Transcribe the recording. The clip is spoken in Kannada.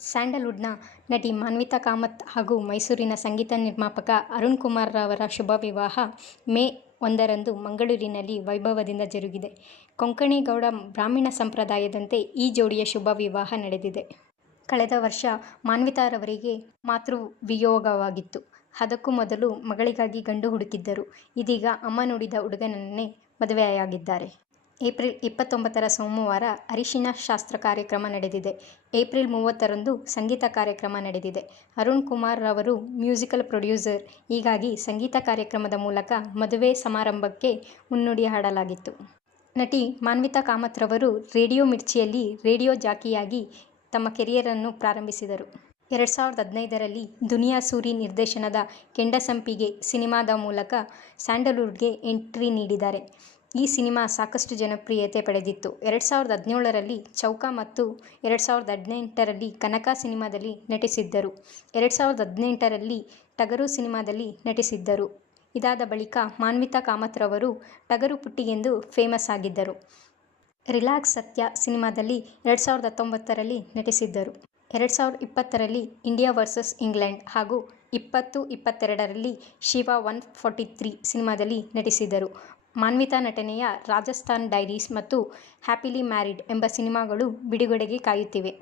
ಸ್ಯಾಂಡಲ್ವುಡ್‌ನ ನಟಿ ಮಾನ್ವಿತಾ ಕಾಮತ್ ಹಾಗೂ ಮೈಸೂರಿನ ಸಂಗೀತ ನಿರ್ಮಾಪಕ ಅರುಣ್ ಕುಮಾರ್ ರವರ ಶುಭ ವಿವಾಹ ಮೇ 1ರಂದು ಮಂಗಳೂರಿನಲ್ಲಿ ವೈಭವದಿಂದ ಜರುಗಿದೆ. ಕೊಂಕಣಿ ಗೌಡ ಬ್ರಾಹ್ಮಣ ಸಂಪ್ರದಾಯದಂತೆ ಈ ಜೋಡಿಯ ಶುಭ ವಿವಾಹ ನಡೆದಿದೆ. ಕಳೆದ ವರ್ಷ ಮಾನ್ವಿತಾರವರಿಗೆ ಮಾತೃವಿಯೋಗವಾಗಿತ್ತು. ಅದಕ್ಕೂ ಮೊದಲು ಮಗಳಿಗಾಗಿ ಗಂಡು ಹುಡುಕಿದ್ದರು. ಇದೀಗ ಅಮ್ಮ ನೋಡಿದ ಹುಡುಗನನ್ನೇ ಮದುವೆಯಾಗಿದ್ದಾರೆ. ಏಪ್ರಿಲ್ 29ರ ಸೋಮವಾರ ಅರಿಶಿನ ಶಾಸ್ತ್ರ ಕಾರ್ಯಕ್ರಮ ನಡೆದಿದೆ. ಏಪ್ರಿಲ್ 30ರಂದು ಸಂಗೀತ ಕಾರ್ಯಕ್ರಮ ನಡೆದಿದೆ. ಅರುಣ್ ಕುಮಾರ್ ರವರು ಮ್ಯೂಸಿಕಲ್ ಪ್ರೊಡ್ಯೂಸರ್. ಹೀಗಾಗಿ ಸಂಗೀತ ಕಾರ್ಯಕ್ರಮದ ಮೂಲಕ ಮದುವೆ ಸಮಾರಂಭಕ್ಕೆ ಮುನ್ನುಡಿ ಹಾಡಲಾಗಿತ್ತು. ನಟಿ ಮಾನ್ವಿತಾ ಕಾಮತ್ ರವರು ರೇಡಿಯೋ ಮಿರ್ಚಿಯಲ್ಲಿ ರೇಡಿಯೋ ಜಾಕಿಯಾಗಿ ತಮ್ಮ ಕೆರಿಯರನ್ನು ಪ್ರಾರಂಭಿಸಿದರು. 2015ರಲ್ಲಿ ದುನಿಯಾ ಸೂರಿ ನಿರ್ದೇಶನದ ಕೆಂಡಸಂಪಿಗೆ ಸಿನಿಮಾದ ಮೂಲಕ ಸ್ಯಾಂಡಲ್ವುಡ್‌ಗೆ ಎಂಟ್ರಿ ನೀಡಿದ್ದಾರೆ. ಈ ಸಿನಿಮಾ ಸಾಕಷ್ಟು ಜನಪ್ರಿಯತೆ ಪಡೆದಿತ್ತು. 2017ರಲ್ಲಿ ಚೌಕ ಮತ್ತು 2018ರಲ್ಲಿ ಕನಕ ಸಿನಿಮಾದಲ್ಲಿ ನಟಿಸಿದ್ದರು. 2018ರಲ್ಲಿ ಟಗರು ಸಿನಿಮಾದಲ್ಲಿ ನಟಿಸಿದ್ದರು. ಇದಾದ ಬಳಿಕ ಮಾನ್ವಿತಾ ಕಾಮತ್ ರವರು ಟಗರು ಪುಟ್ಟಿಗೆಂದು ಫೇಮಸ್ ಆಗಿದ್ದರು. ರಿಲ್ಯಾಕ್ಸ್ ಸತ್ಯ ಸಿನಿಮಾದಲ್ಲಿ 2019ರಲ್ಲಿ ನಟಿಸಿದ್ದರು. 2020ರಲ್ಲಿ ಇಂಡಿಯಾ ವರ್ಸಸ್ ಇಂಗ್ಲೆಂಡ್ ಹಾಗೂ 2022ರಲ್ಲಿ ಶಿವ 143 ಸಿನಿಮಾದಲ್ಲಿ ನಟಿಸಿದರು. ಮಾನ್ವಿತಾ ನಟನೆಯ ರಾಜಸ್ಥಾನ್ ಡೈರೀಸ್ ಮತ್ತು ಹ್ಯಾಪಿಲಿ ಮ್ಯಾರಿಡ್ ಎಂಬ ಸಿನಿಮಾಗಳು ಬಿಡುಗಡೆಗೆ ಕಾಯುತ್ತಿವೆ.